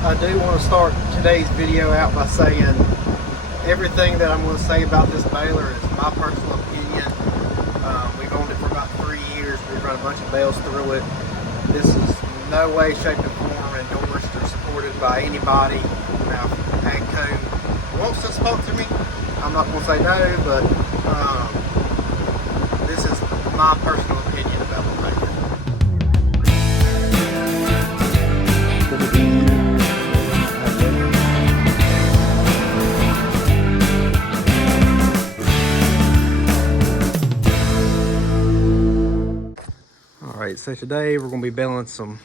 I do want to start today's video out by saying everything that I'm going to say about this baler is my personal opinion. We've owned it for about 3 years. We've run a bunch of bales through it. This is no way, shape, or form endorsed or supported by anybody. Now, AGCO wants to sponsor me. I'm not going to say no, but this is my personal opinion about the baler. Alright, so today we're going to be baling a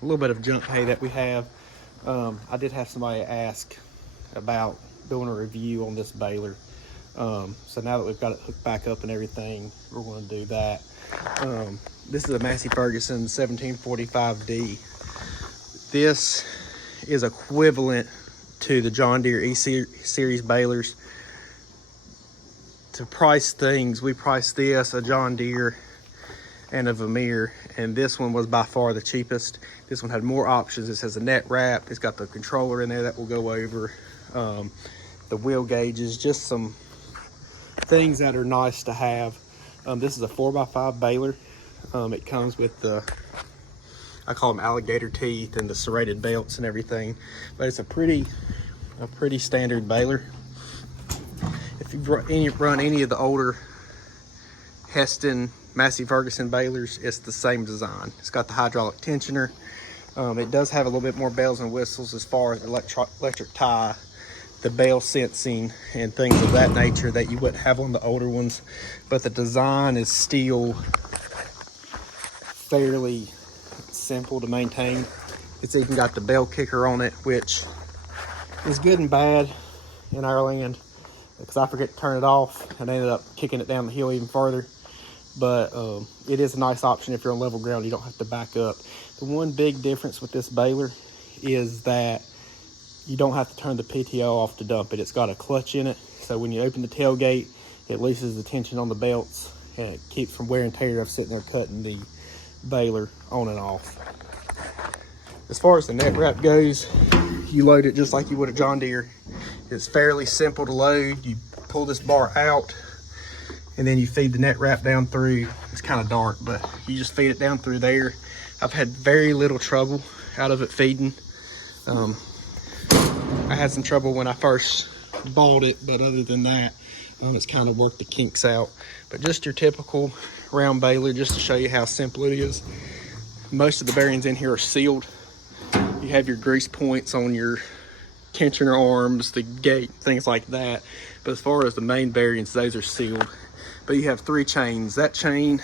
little bit of junk hay that we have. I did have somebody ask about doing a review on this baler. So now that we've got it hooked back up and everything, we're going to do that. This is a Massey Ferguson 1745D. This is equivalent to the John Deere E-Series balers. To price things, we priced this, a John Deere, and a Vermeer, and this one was by far the cheapest. This one had more options. This has a net wrap. It's got the controller in there that we'll go over. The wheel gauges, just some things that are nice to have. This is a 4x5 baler. It comes with the, I call them alligator teeth and the serrated belts and everything, but it's a pretty standard baler. If you run any of the older Heston Massey Ferguson balers, it's the same design. It's got the hydraulic tensioner. It does have a little bit more bells and whistles as far as electric tie, the bale sensing, and things of that nature that you wouldn't have on the older ones. But the design is still fairly simple to maintain. It's even got the bell kicker on it, which is good and bad in our land, because I forget to turn it off and I ended up kicking it down the hill even further. But it is a nice option if you're on level ground. You don't have to back up. The one big difference with this baler is that you don't have to turn the PTO off to dump it. It's got a clutch in it, so when you open the tailgate, it loosens the tension on the belts and it keeps from wear and tear of sitting there cutting the baler on and off. As far as the net wrap goes, you load it just like you would a John Deere. It's fairly simple to load. You pull this bar out, and then you feed the net wrap down through. It's kind of dark, but you just feed it down through there. I've had very little trouble out of it feeding. I had some trouble when I first bought it, but other than that, it's kind of worked the kinks out. But just your typical round baler, just to show you how simple it is. Most of the bearings in here are sealed. You have your grease points on your tensioner arms, the gate, things like that. But as far as the main bearings, those are sealed. But you have 3 chains. That chain,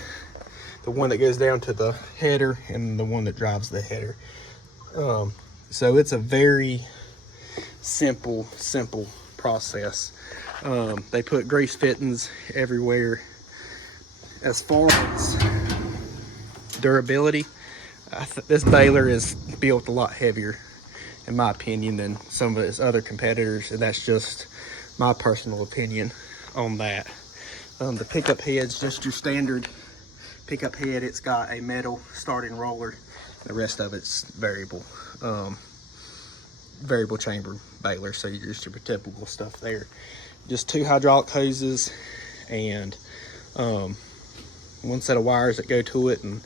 the one that goes down to the header, and the one that drives the header. So it's a very simple process. They put grease fittings everywhere. As far as durability, this baler is built a lot heavier, in my opinion, than some of its other competitors, and that's just my personal opinion on that. The pickup head's just your standard pickup head. It's got a metal starting roller. The rest of it's variable chamber baler, so you're just your typical stuff there. Just 2 hydraulic hoses and 1 set of wires that go to it, and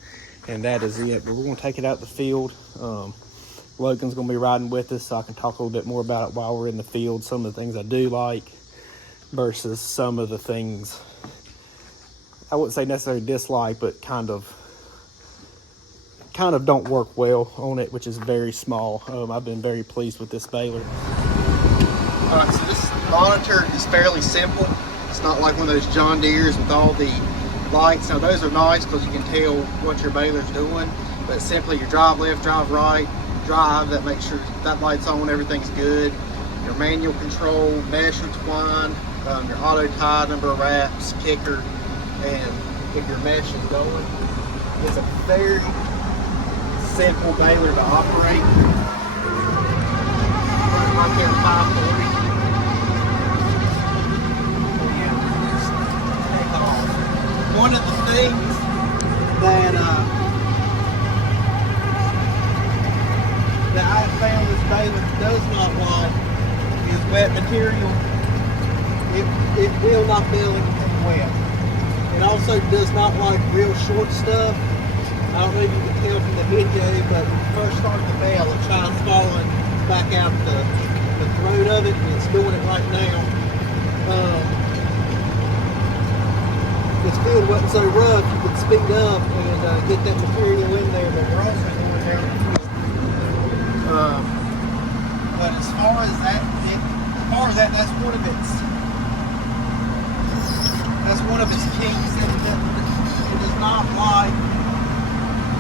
that is it. But we're going to take it out in the field. Logan's going to be riding with us, so I can talk a little bit more about it while we're in the field. Some of the things I do like versus some of the things I wouldn't say necessarily dislike, but kind of don't work well on it, which is very small. I've been very pleased with this baler. All right, so this monitor is fairly simple. It's not like one of those John Deeres with all the lights. Now those are nice because you can tell what your baler's doing, but simply your drive left, drive right, drive, that makes sure that light's on, everything's good. Your manual control, mesh or twine, your auto tie, number of wraps, kicker, and if your mesh is going. It's a very simple baler to operate. Right there, 540. One of the things that I found this baler does not like is wet material. It will not bale anything wet. It also does not like real short stuff. I don't know if you can tell from the video, but when you first start the bale, it tries falling back out the throat of it, and it's doing it right now. If this field wasn't so rough, you could speed up and get that material in there, but we're also going down the field. But as far as that, that's one of its kinks. It does not like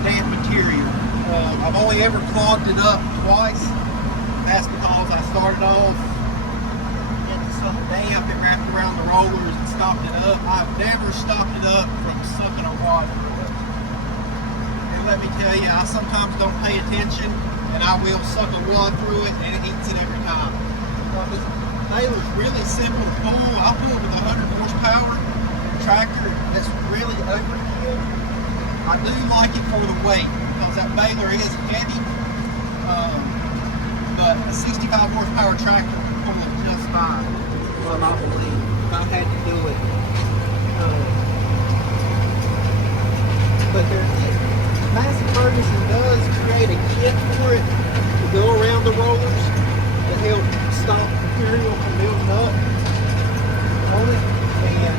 damp material. I've only ever clogged it up twice. That's because I started off getting some damp and wrapped around the rollers and stopped it up. I've never stopped it up from sucking a rod through it. And let me tell you, I sometimes don't pay attention, and I will suck a rod through it, and it eats it every time. This baler's really simple to pull. I pull it with a 100 horsepower tractor that's really overkill. I do like it for the weight, because that baler is heavy, but a 65 horsepower tractor can pull it just fine. Well, I believe if I had to do it. But Massey Ferguson does create a kit for it to go around the rollers to help stop material from building up on it. And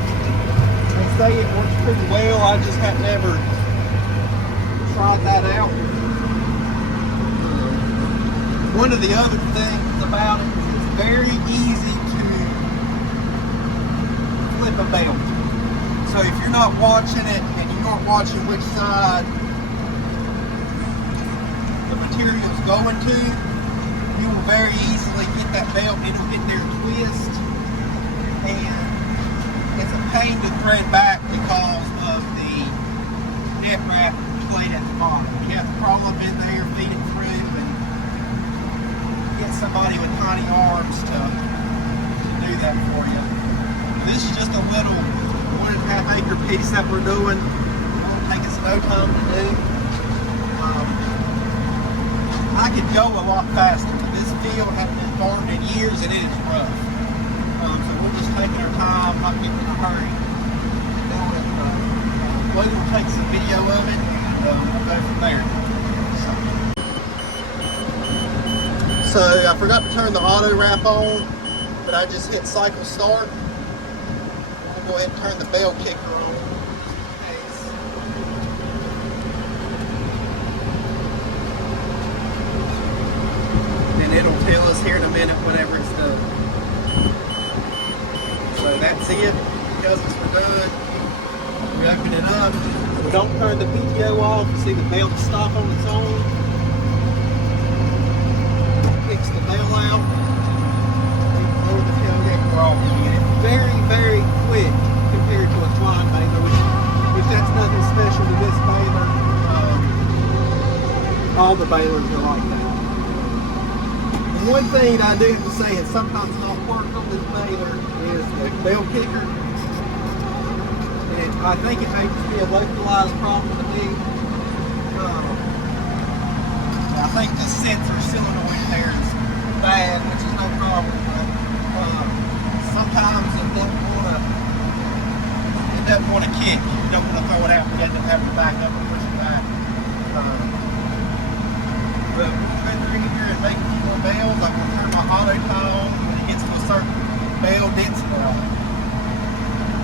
they say it works pretty well. I just have never tried that out. One of the other things about it is it's very easy to flip a belt. So if you're not watching it and you aren't watching which side the material's going to, you will very easily get that belt. It'll get there and twist, and it's a pain to thread back because of the net wrap plate at the bottom. You have to crawl up in there, feed it through, and get somebody with tiny arms to do that for you. This is just a little 1.5 acre piece that we're doing. It'll take us no time to do. I could go a lot faster, but this field hasn't been farmed in years and it is rough. So we're just taking our time, not getting in a hurry. We'll take some video of it and we'll go from there. So I forgot to turn the auto wrap on, but I just hit cycle start. We'll go ahead and turn the bell kicker on. And it'll tell us here in a minute whenever it's done. So that's it. It tells us we're done. We open it up. We don't turn the PTO off. You see the belt stop on its own. Kicks the bell out. We blow the tailgate off again. It's very, very quick compared to a twine baler, which that's nothing special to this baler. All the balers are like that. And one thing I do have to say is sometimes not work on this baler is the bell kicker. And I think it may just be a localized problem to me. I think this sensor solenoid there is bad, which is no problem. But sometimes it doesn't want to kick. You don't want to throw it out. You have to back up and push it back. But we'll go through here and make a few more bells. I'm going to turn my auto tie on when it gets to a certain bell density.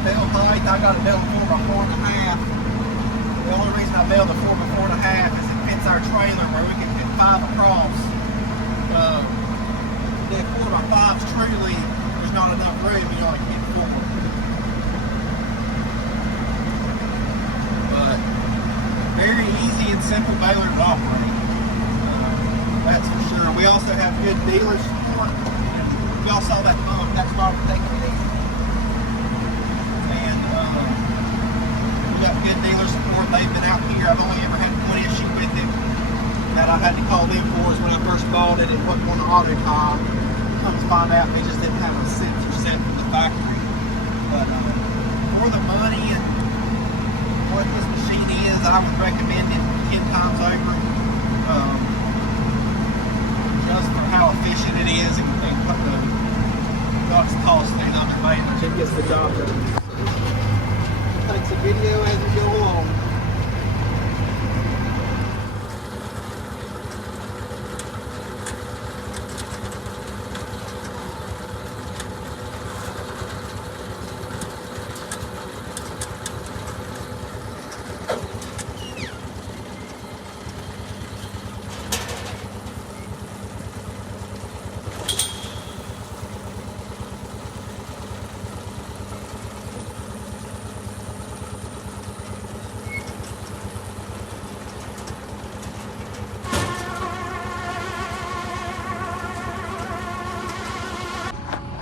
Bell height, I got it belled 4x4.5. The only reason I belled a 4x4.5 is it fits our trailer where we can fit 5 across. The 4x5s truly, there's not enough room, you only can fit 4. But very easy and simple baler to operate. That's for sure. We also have good dealer support. Y'all saw that pump, that's why we're taking it easy. And we got good dealer support. They've been out here. I've only ever had one issue with it that I had to call them for is when I first bought it. It wasn't on the auto tie. Come to find out they just didn't have a sensor set from the factory. But for the money and what this machine is, I would recommend it 10 times over. does for how efficient it is and what it's costly. And I'm amazed it gets the job done. So, takes a video as we go along.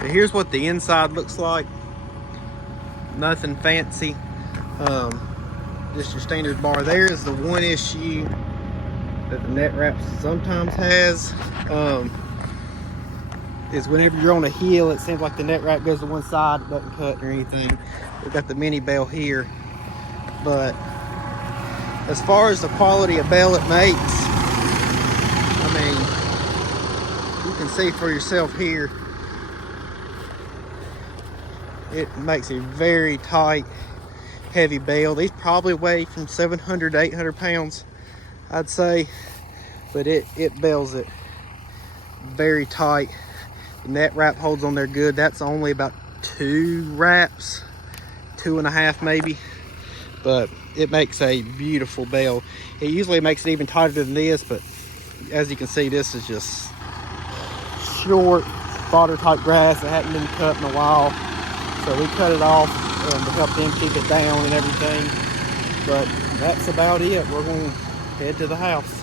Here's what the inside looks like. Nothing fancy. Just your standard bar. There is the one issue that the net wrap sometimes has. Is whenever you're on a hill, it seems like the net wrap goes to one side, it doesn't cut or anything. We've got the mini bell here. But as far as the quality of bell it makes, I mean, you can see for yourself here. It makes a very tight, heavy bell. These probably weigh from 700 to 800 pounds, I'd say. But it bells it very tight. The net wrap holds on there good. That's only about 2 wraps, 2.5 maybe. But it makes a beautiful bell. It usually makes it even tighter than this, but as you can see, this is just short, fodder type grass that hadn't been cut in a while. So we cut it off to help them keep it down and everything. But that's about it. We're going to head to the house.